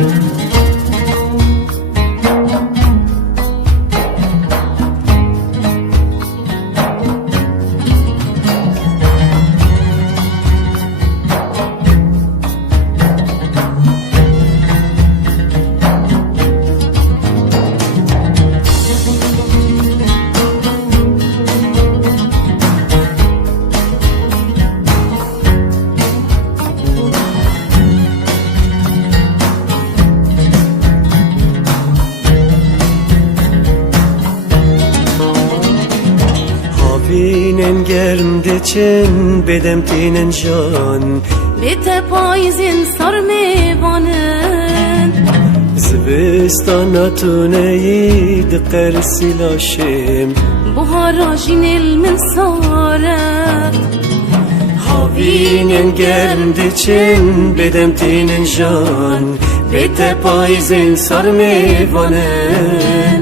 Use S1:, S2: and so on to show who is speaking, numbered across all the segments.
S1: Thank you. گرم دچن بدم تینن جان
S2: Bete payizin sar mevanın
S1: زبستان تو نید قرسی لاشم
S2: Buhara jinil min sare
S1: Havinen گرم دچن بدم تینن جان بده پایزین سر میوانن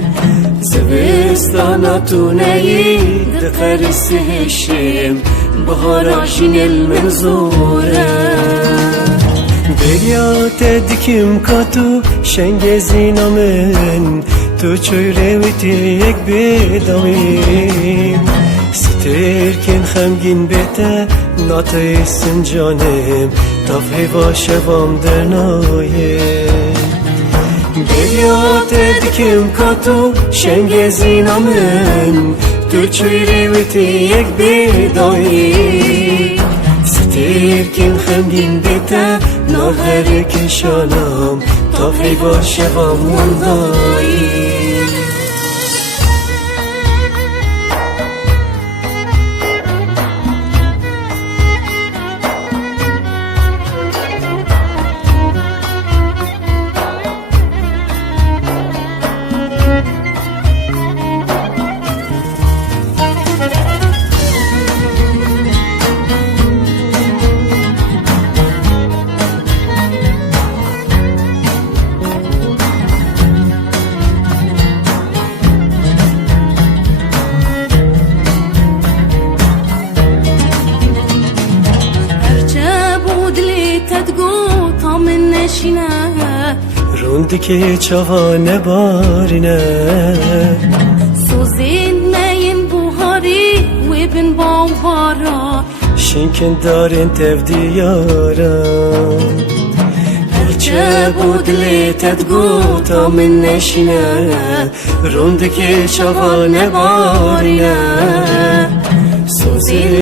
S1: زبستان تو نید قرسی هشم بهارا جینل منزوره Beryat dikim katu şengezina men Tu çöyreviti ek bedavim Sterken xemgin bete nataysin canem Tafhi başevam dernayem Geliyor kim katu Şenge zinamın Tüçüri viti yek bir doyi Sitir kim hemgin bite Nor
S2: her iki şalam Tavri tam neşine
S1: روندی که چاوا نبارینه
S2: Suzin meyin buhari ve bin bavara
S1: شینکن دارین تف دیارم هرچه بود لیتت گوتا من نشینه روندی که چاوا نبارینه سوزی